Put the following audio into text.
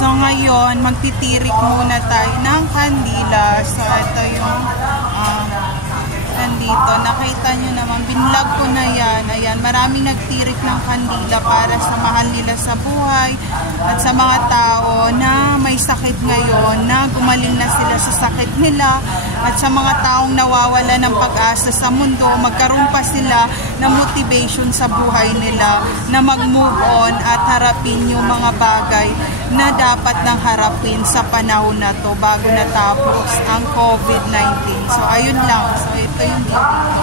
So ngayon, magtitirik muna tayo ng kandila. So ito yung nandito. Nakita nyo naman, binlog ko na yan. Ayan, maraming nagtirik ng kandila para sa mahal nila sa buhay at sa mga tao na may sakit ngayon, na gumaling na sila sa sakit nila, at sa mga taong nawawala ng pag-asa sa mundo, magkaroon pa sila ng motivation sa buhay nila na mag-move on at harapin yung mga bagay na dapat nang harapin sa panahon na to bago natapos ang COVID-19. So ayun lang. So ito yung video.